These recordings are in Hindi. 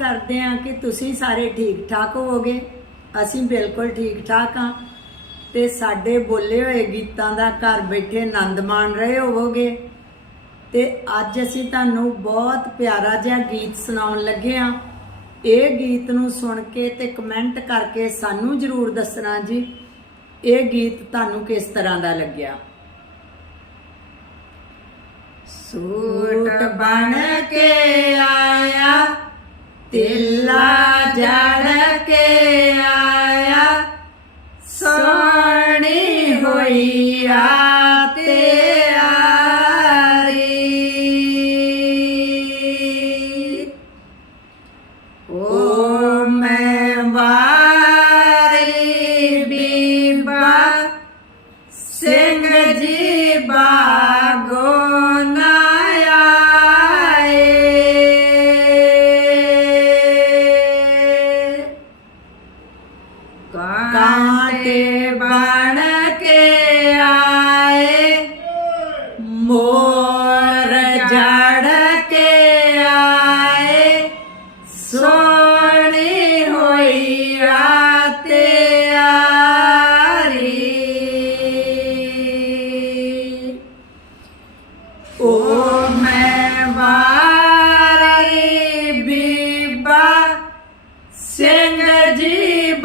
ਕਰਦੇ ਹਾਂ ਕਿ ਤੁਸੀਂ ਸਾਰੇ ਠੀਕ ਠਾਕ ਹੋਵੋਗੇ। ਅਸੀਂ ਬਿਲਕੁਲ ਠੀਕ ਠਾਕ ਹਾਂ ਤੇ ਸਾਡੇ ਬੋਲੇ ਹੋਏ ਗੀਤਾਂ ਦਾ ਘਰ ਬੈਠੇ ਆਨੰਦ ਮਾਣ ਰਹੇ ਹੋਵੋਗੇ। ਤੇ ਅੱਜ ਅਸੀਂ ਤੁਹਾਨੂੰ ਬਹੁਤ ਪਿਆਰਾ ਜਿਹਾ ਗੀਤ ਸੁਣਾਉਣ ਲੱਗੇ ਹਾਂ। ਇਹ ਗੀਤ ਨੂੰ ਸੁਣ ਕੇ ਤੇ ਕਮੈਂਟ ਕਰਕੇ ਸਾਨੂੰ ਜਰੂਰ ਦੱਸਣਾ ਜੀ, ਇਹ ਗੀਤ ਤੁਹਾਨੂੰ ਕਿਸ ਤਰ੍ਹਾਂ ਦਾ ਲੱਗਿਆ? ਸੂਟ ਬਣ ਕੇ ਆਇਆ तिल्ला जड़ के आया सोनी होइया सिंह जी बागो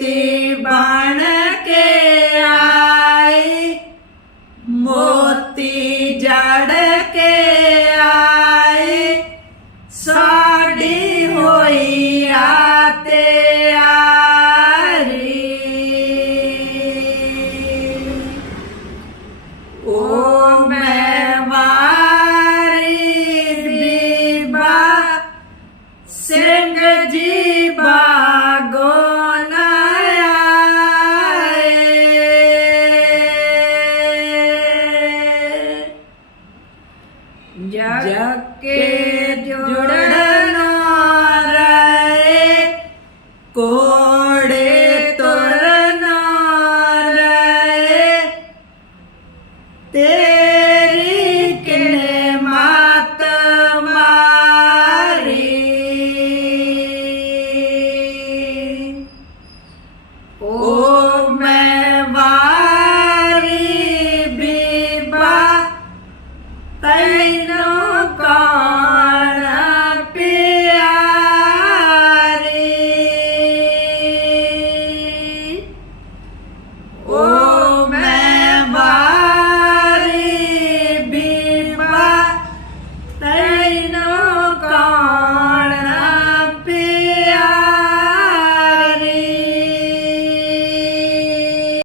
ते के जुड़ना कोड़े तोड़ना रे तेरे